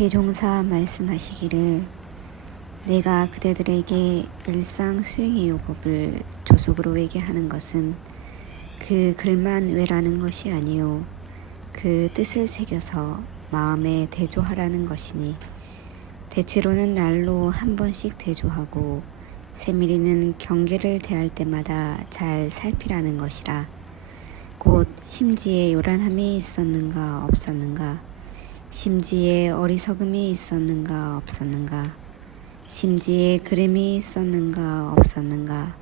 대종사 말씀하시기를 내가 그대들에게 일상 수행의 요법을 조속으로 외게 하는 것은 그 글만 외라는 것이 아니요 그 뜻을 새겨서 마음에 대조하라는 것이니 대체로는 날로 한 번씩 대조하고 세밀이는 경계를 대할 때마다 잘 살피라는 것이라 곧 심지에 요란함이 있었는가 없었는가 심지에 어리석음이 있었는가 없었는가? 심지에 그림이 있었는가 없었는가?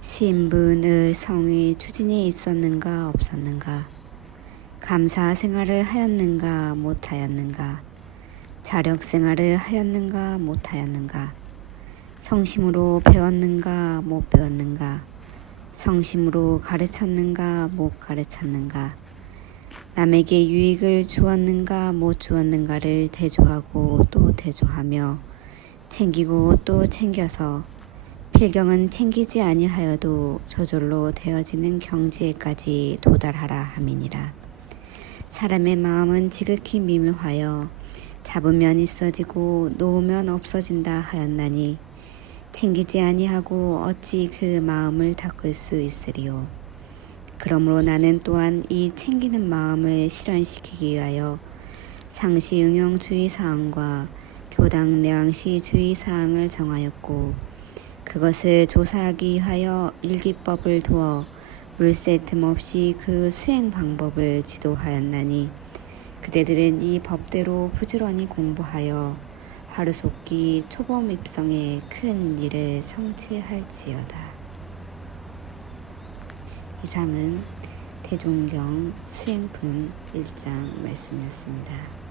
신분의 성의 추진이 있었는가 없었는가? 감사 생활을 하였는가 못하였는가? 자력 생활을 하였는가 못하였는가? 성심으로 배웠는가 못 배웠는가? 성심으로 가르쳤는가 못 가르쳤는가 남에게 유익을 주었는가 못 주었는가를 대조하고 또 대조하며 챙기고 또 챙겨서 필경은 챙기지 아니하여도 저절로 되어지는 경지에까지 도달하라 함이니라. 사람의 마음은 지극히 미묘하여 잡으면 있어지고 놓으면 없어진다 하였나니 챙기지 아니하고 어찌 그 마음을 닦을 수 있으리요. 그러므로 나는 또한 이 챙기는 마음을 실현시키기 위하여 상시 응용 주의 사항과 교당 내왕시 주의 사항을 정하였고 그것을 조사하기 위하여 일기법을 두어 물새 틈 없이 그 수행 방법을 지도하였나니 그대들은 이 법대로 부지런히 공부하여 하루속기 초범 입성에 큰 일을 성취할지어다. 이상은 대종경 수행품 1장 말씀이었습니다.